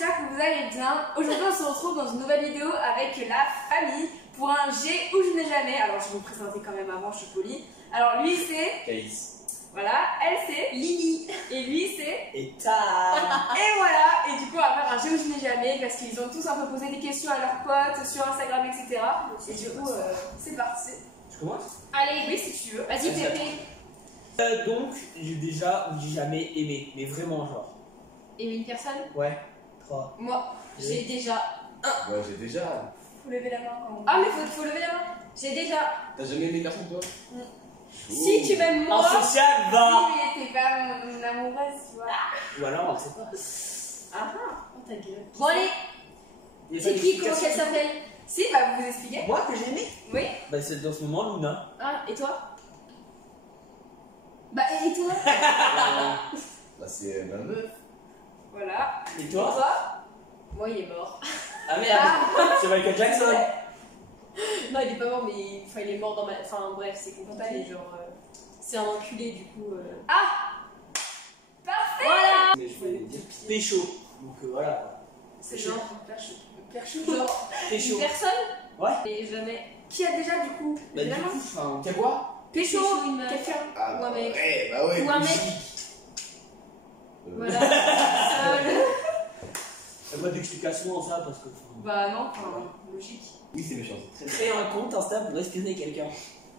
j'espère que vous allez bien. Aujourd'hui on se retrouve dans une nouvelle vidéo avec la famille pour un G où je n'ai jamais. Alors je vais vous présenter quand même avant, je suis polie. Alors lui c'est Caïs. voilà, elle c'est Lily et lui c'est Ethan. et voilà, et du coup on va faire un G où je n'ai jamais parce qu'ils ont tous un peu posé des questions à leurs potes sur Instagram etc. Et du coup c'est parti. Je commence. Allez, oui si tu veux, vas-y Pépé. Donc, j'ai déjà ou j'ai jamais aimé, mais vraiment genre. Aimer une personne? Ouais. 3. Moi, J'ai déjà. Ouais, j'ai déjà. faut lever la main quand on... Ah, mais faut lever la main. J'ai déjà. T'as jamais aimé personne, toi? Si tu m'aimes moi. En social, va. Oui, mais t'es pas mon amoureuse, tu vois. Ou alors, on sait pas. Ah ah. Oh ta gueule. Bon, allez. Il y a C'est pas qui? Comment d'explication. qu'elle s'appelle? Si, bah vous expliquez. Moi que j'ai aimé? Oui. Bah, c'est dans ce moment, Luna. Ah, et toi? Bah, et toi? Bah, c'est ma meuf. Voilà. Et Et toi? toi? Moi, il est mort. Ah merde, c'est Michael Jackson. Non, il est pas mort, mais enfin, il est mort dans ma. Enfin, bref, c'est compliqué. Dans Genre. C'est un enculé, du coup. Parfait. Voilà! Mais je voulais dire pécho. Donc voilà. C'est Genre. genre Père chou. Genre. Pécho. Une personne? Ouais. Et jamais. Qui a déjà du coup? Bah, du Évidemment. coup, enfin. T'as quoi? Pécho. Pécho, une meuf. Quelqu'un. Ah, Ou un mec. ouais, bah ouais. Ou un mec. Voilà. Seul. T'as pas d'explication en ça parce que. enfin, Bah non, enfin, logique. Oui, c'est méchant, c'est très Créer un compte Insta pour espionner quelqu'un.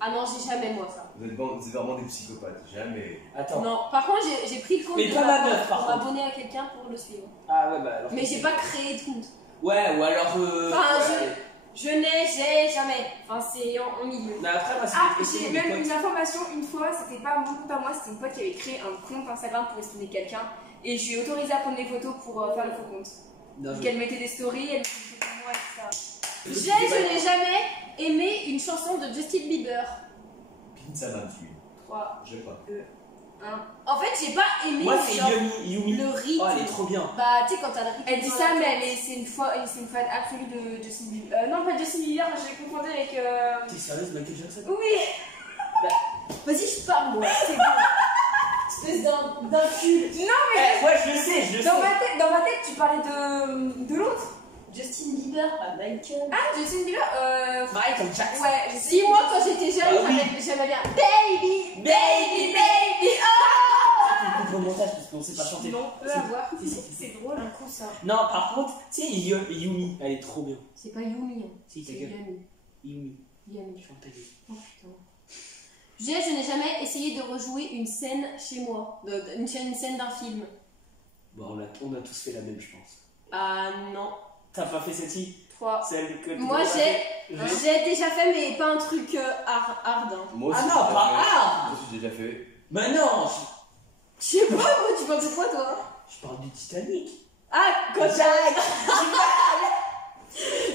Ah non, j'ai jamais moi ça. Vous êtes vraiment des psychopathes. Jamais. Attends. Non, par contre, j'ai pris le compte Mais de pas ma ma meuf, meuf par pour contre. m'abonner à quelqu'un pour le suivre. Ah ouais, bah alors. Mais j'ai pas créé de compte. Ouais, ou alors. Enfin, ouais. je n'ai jamais. Enfin, c'est en milieu. Mais après, moi, c'est Ah, des questions j'ai de même potes. une information. Une fois, c'était pas mon compte à moi, c'était une pote qui avait créé un compte Instagram pour espionner quelqu'un. Et je lui ai autorisé à prendre des photos pour faire le faux compte. Non, Donc elle mettait des stories, elle mettait des photos de moi, etc. Je n'ai jamais aimé une chanson de Justin Bieber. Ça m'a tué. 3, Je sais pas. 2, 1. En fait, j'ai pas aimé Moi, c'est genre, Yumi. le rythme. Oh, elle est trop bien. Bah, tu sais, quand t'as le rythme. Elle dit dans ça, la mais tête. c'est une fan absolue de Justin Bieber. Non, pas Justin Bieber, j'ai confondu avec. T'es sérieuse, Michael Jackson? Oui! Vas-y, je parle, moi. C'est bon. Espèce d'un cul. Non, mais Ouais, je le sais, je le sais. dans ma tête, tu parlais de l'autre. Justin Bieber, pas Michael. Ah, Justin Bieber Michael Jackson. Ouais, je sais. Si moi quand j'étais jeune, Bah oui. j'aimais bien Baby, Baby, Baby. Tu coupes au montage parce qu'on sait pas chanter. Non, peu Si. à voir. Si, si, si. C'est drôle. Un coup ça. Non, par contre, tu sais, Yumi, elle est trop bien. C'est pas Yumi, hein. Si, C'est ta gueule. Yami. Yumi. Yami. Chante ta gueule. Oh putain. Je n'ai jamais essayé de rejouer une scène chez moi, une scène d'un film. Bon, on a tous fait la même, je pense. Ah non. T'as pas fait celle-ci? 3. Celle que Moi j'ai déjà fait, mais pas un truc hard. Hein. Moi Ah aussi, non, j'ai déjà pas fait. hard. Moi aussi, j'ai déjà fait. Mais non, Je sais pas, moi, tu parles de quoi toi? je parle du Titanic. Ah, quand Jack.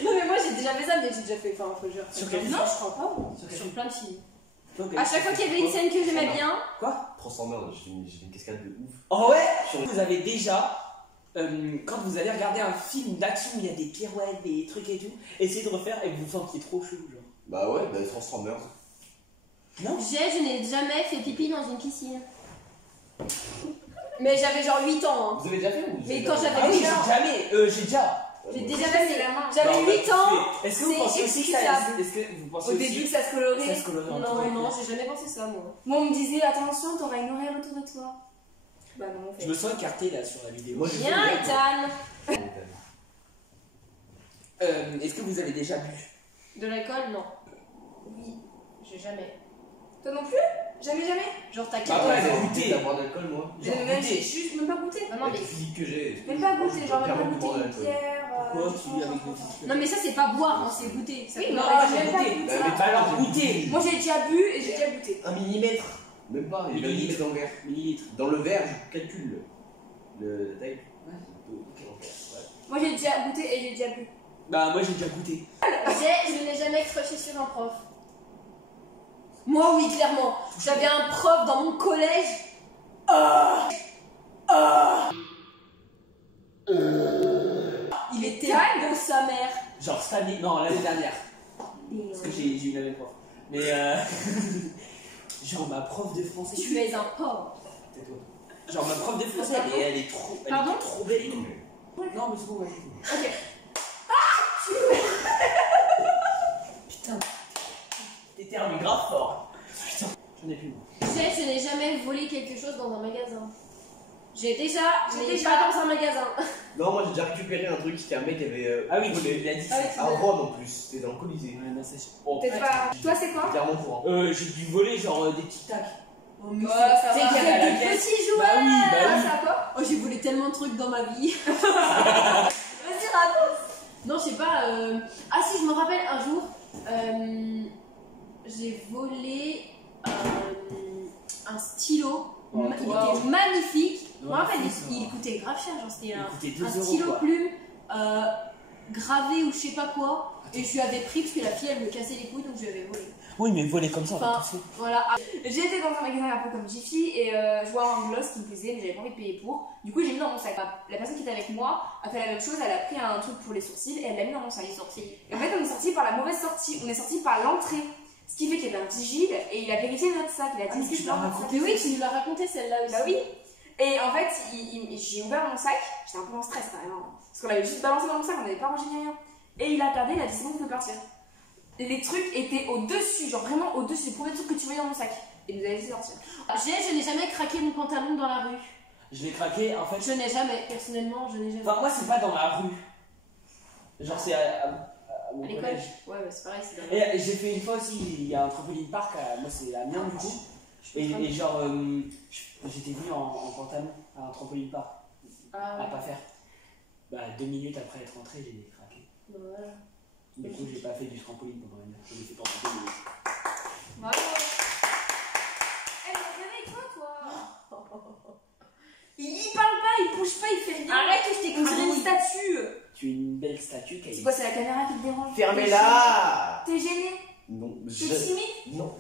Non mais moi j'ai déjà fait ça, mais j'ai déjà fait, enfin, faut que je Sur quel Non, film? je crois pas. Sur quel Sur film? plein de films. Toi, À chaque fois qu'il y avait une scène que j'aimais bien, Quoi? Transformers, j'ai une cascade de ouf. Oh ouais. Vous avez déjà, quand vous allez regarder un film d'action où il y a des pirouettes, des trucs et tout, essayez de refaire et vous vous sentiez trop chelou, genre. Bah ouais, bah Transformers. Non? je n'ai jamais fait pipi dans une piscine. Mais j'avais genre 8 ans. Hein. Vous avez déjà fait ou vous Mais avez quand déjà j'avais Ah oui, déjà. j'ai jamais, j'ai déjà. J'ai Ouais, déjà Moi, fait c'est la main. J'avais Non, 8 ans. Est-ce que vous c'est pensez aussi que ça excusable. Est-ce que vous pensez Au aussi début, ça se que colorait. ça se colorait en tous les Non, coups? j'ai jamais pensé ça moi. Moi, on me disait attention, t'auras une oreille autour de toi. Bah non, en fait. Je me sens écarté là sur la vidéo. Moi, j'ai Viens, fait Ethan. Est-ce que vous avez déjà bu? De l'alcool, non. Oui, j'ai jamais. Toi non plus? Jamais. Genre t'as Bah 14 ouais, ans. j'ai J'ai goûté. goûté à boire d'alcool, moi. Genre J'ai goûté. juste même pas goûté. Non, non, Avec mais... le physique que j'ai. Même pas goûté, genre même pas Clairement goûté boire de une l'alcool. bière. Pourquoi tu vis avec des filles? non mais ça c'est pas boire, hein, c'est goûter. Ça Oui, peut- mais Non, j'ai j'ai même pas goûté. goûté. Bah, mais Bah alors goûter. Moi, j'ai déjà bu et j'ai déjà goûté. 1 millimètre. Même pas, il y a Millilitre. dans le verre. Millilitres. Dans le verre, je calcule la taille. Ouais, c'est ok, ouais. Moi, j'ai déjà goûté et j'ai déjà bu. Bah moi j'ai déjà goûté. Je n'ai jamais crushé sur un prof. Moi oui, clairement. J'avais un prof dans mon collège. Il était beau sa mère. Genre cette année, non l'année dernière. Parce que j'ai eu la même prof. Mais genre ma prof de français. Tu es un porc. Tais-toi. Genre ma prof de français, elle est trop Pardon trop belle et tout. Non, mais c'est bon, vas-y. Ok. Putain. T'éternues grave fort. Putain, j'en ai plus. Je n'ai jamais volé quelque chose dans un magasin. J'ai déjà, J'ai déjà- pas dans un magasin. Non, moi j'ai déjà récupéré un truc qu'un mec avait Ah oui, volé. il a dit Ah oui, ça. À Rome en plus, c'était dans le Colisée. Ouais, non, c'est- Oh, Peut-être pas. Toi, c'est quoi? Clairement courant. J'ai dû voler genre des tic tac. Ouais, ça C'est va. qu'il y avait à la des caisse. petits jouets. Bah oui, bah Ah, oui. c'est à quoi? Oh, j'ai volé tellement de trucs dans ma vie. Vas-y, raconte. Non, je sais pas. Ah si, je me rappelle un jour, j'ai volé un stylo. Oh, Il wow. était magnifique. Je me Ouais, rappelle, c'est ça. il coûtait grave cher. Genre, c'était Il coûtait 2 un euros, stylo quoi. plume gravé ou je sais pas quoi. Et je lui avais pris parce que la fille elle me cassait les couilles donc je lui avais volé. Oui, mais voler comme ça, Enfin, on fait. voilà. J'étais dans un magasin un peu comme Jiffy et je vois un gloss qui me plaisait, mais j'avais pas envie de payer pour. Du coup, j'ai mis dans mon sac. La personne qui était avec moi a fait la même chose, elle a pris un truc pour les sourcils et elle l'a mis dans mon sac. Et en fait, on est sorti par la mauvaise sortie, on est sorti par l'entrée. Ce qui fait qu'il y avait un vigile et il a vérifié notre sac. Il a dit Ah, est-ce que tu je l'as peux avoir raconté. votre Mais sac oui, tu nous l'as raconté celle-là aussi. Bah oui. Et en fait, j'ai ouvert mon sac, j'étais un peu en stress quand même, hein, parce qu'on l'avait juste balancé dans mon sac, on n'avait pas rangé ni rien. Et il a regardé, il a dit c'est bon, on peut partir. Et les trucs étaient au-dessus, genre vraiment au-dessus, les premiers trucs que tu voyais dans mon sac. Et il nous a laissé sortir. Je n'ai jamais craqué mon pantalon dans la rue. Je l'ai craqué, en fait. Je n'ai jamais, personnellement, je n'ai jamais. Enfin, moi, c'est pas dans la rue. Genre, c'est à mon À l'école. collège. Ouais, bah, c'est pareil, c'est dans la rue. Et j'ai fait une fois aussi, il y a un trampoline park, moi c'est la mienne du coup. Et genre, j'étais venu en pantalon à un trampoline park, Ah à ouais. pas faire. Bah, 2 minutes après être rentré, j'ai craqué. Bah, voilà. Du coup, j'ai pas fait du trampoline pendant une heure. Je l'ai fait pendant 2 minutes. Bravo. Eh, réveille-toi, toi. Il parle pas, il bouge pas, il fait rien. Arrête, je t'ai On dirait une compris. statue. Tu es une belle statue, C'est Kali. quoi, c'est la caméra qui te dérange? Fermez-la. T'es gêné? Non, T'es timide? Non.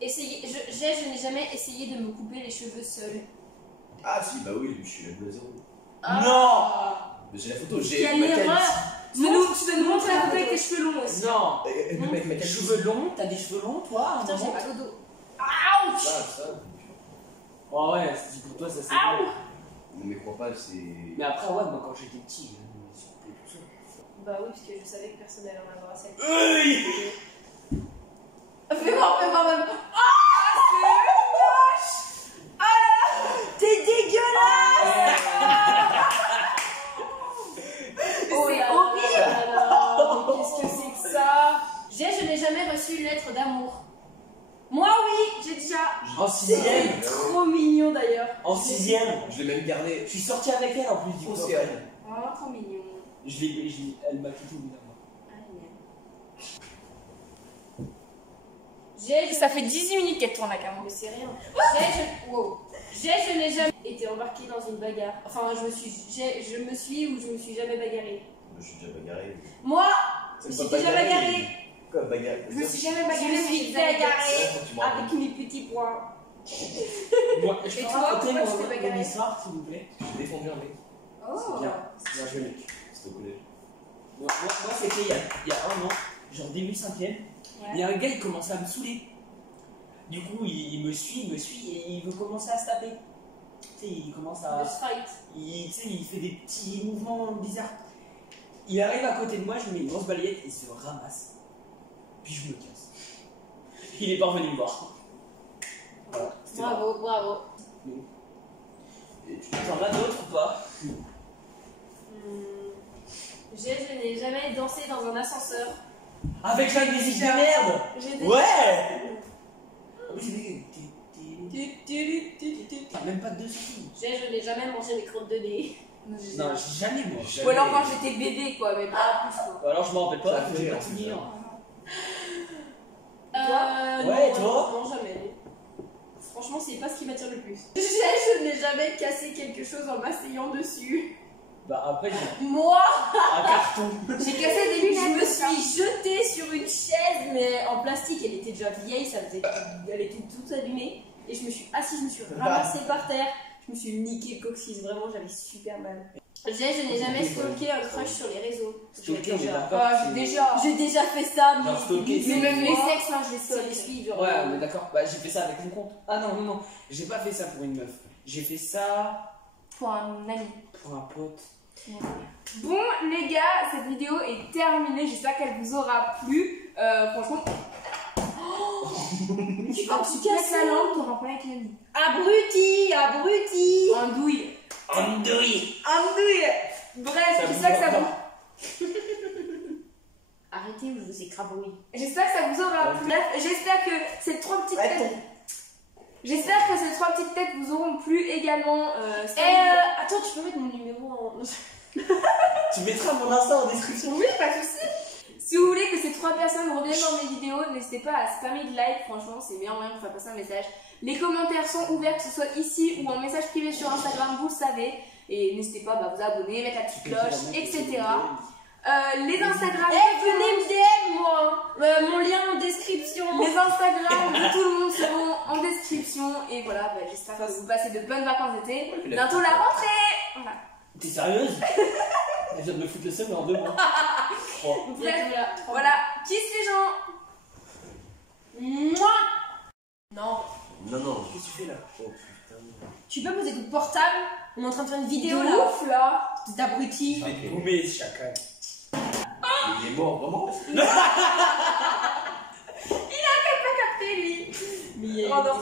Je n'ai jamais essayé de me couper les cheveux seule. Ah si, bah oui, je suis la blason. Mais j'ai la photo, j'ai Quelle ma erreur. Tu dois nous montrer la photo avec tes cheveux longs aussi. Non! Le mec, ma Tes cheveux longs, t'as des cheveux longs toi? à un Putain, j'ai moment mal au dos. Ça. Oh ouais, c'est pour toi ça c'est Aouh. bon. Non mais crois pas, c'est... Mais après, ouais, moi quand j'étais petit, je me suis coupé tout seul. Bah oui, parce que je savais que personne n'allait en avoir assez. Fais-moi même. T'es dégueulasse. Oh, c'est horrible. Qu'est-ce que c'est que ça? Je n'ai jamais reçu une lettre d'amour. Moi oui, j'ai déjà. En 6ème! Trop mignon d'ailleurs. En 6ème! Je l'ai même gardé. Je suis sorti avec elle en plus du coup. Océane. Oh, trop mignon. Elle m'a quitté au bout d'un mois. Ça fait 18 minutes qu'elle tourne la caméra. Mais c'est rien. Je n'ai jamais été embarquée dans une bagarre. Enfin, je me suis ou je me suis jamais bagarrée. Je suis déjà bagarré. Moi, C'est je pas suis déjà bagarrée. Quoi, bagarré? Je me suis jamais Je bagarrée. me suis bagarrée Tu me racontes. avec mes petits poings. Moi, je Et peux toi, raconter pourquoi tu t'es mon bagarré? histoire s'il vous plaît? J'ai défendu un mec. Oh. C'est bien, c'est bien joli. C'était au collège. Moi c'était il y a un an, genre début 5ème. Il y a un gars, il commençait à me saouler. Du coup, il me suit et il veut commencer à se taper. Tu sais, il commence à. Le fight. Tu sais, il fait des petits mouvements bizarres. Il arrive à côté de moi, je lui mets une grosse balayette, il se ramasse. Puis je me casse. Il est pas revenu me voir. Voilà, c'était Bravo, bravo. Et tu T'en as d'autres ou pas? Je n'ai jamais dansé dans un ascenseur. Avec la musique de merde! J'ai Ouais! Ah oui, t'as même pas de dessous. Je n'ai jamais mangé mes crottes de nez. Non, j'ai jamais moi. Ou alors quand j'étais bébé, quoi, mais pas plus, quoi. Alors je m'en rappelle Ça pas, a je fait vais un pas souvenir. Ouais, toi Non, jamais. Franchement, c'est pas ce qui m'attire le plus. Je n'ai jamais cassé quelque chose en m'asseyant dessus. Bah après j'ai Moi, un carton. J'ai cassé des je lunettes. me suis jetée sur une chaise, mais en plastique. Elle était déjà vieille, elle était toute abîmée. Et je me suis assise, je me suis ramassée par terre. Je me suis niqué le coccyx, vraiment, j'avais super mal. Je n'ai jamais stalké un crush sur les réseaux. Stalker, on est d'accord. Ah, c'est- j'ai déjà fait ça, mais. Genre stalker, Mais même les moi, sexes, hein, je les sur les stalke. suivre, genre. Ouais, on est d'accord. Bah j'ai fait ça avec mon compte. Ah non, non, non. J'ai pas fait ça pour une meuf. J'ai fait ça Pour un ami. pour un pote. Bon les gars, cette vidéo est terminée, j'espère qu'elle vous aura plu. Franchement, Tu quand tu casses la langue, t'auras un problème avec l'ami. Abruti, abruti. Andouille. Andouille. Andouille. Bref, j'espère que ça vous... Arrêtez ou je vous écrabouille. J'espère que ça vous aura plu. Bref, j'espère que ces 3 petites têtes... J'espère que ces 3 petites têtes vous auront plu également. Attends, tu peux mettre mon numéro en... Tu mettras mon Insta en description. Oui, pas de soucis. Si vous voulez que ces 3 personnes reviennent dans mes vidéos, n'hésitez pas à spammer de like, franchement c'est bien moyen pour faire passer un message. Les commentaires sont ouverts, que ce soit ici ou en message privé sur Instagram, vous le savez. Et n'hésitez pas à vous abonner, mettre la petite cloche, etc. Les Instagram... venez me DM moi. Mon lien en description. Les Instagram de tout le monde seront en description. Et voilà, j'espère que vous passez de bonnes vacances d'été. Bientôt la rentrée. Voilà. T'es sérieuse? Elle vient de me foutre le seum en 2 mois. Bref, voilà, kiss les gens. Moi. Non. Non. Qu'est-ce que tu fais là? Oh putain. Tu peux poser ton portable? On est en train de faire une vidéo De là. ouf là. D'abruti. Je vais te gommer ce chacal. Il est mort, vraiment? Il a pas capté lui. Mais Oh non.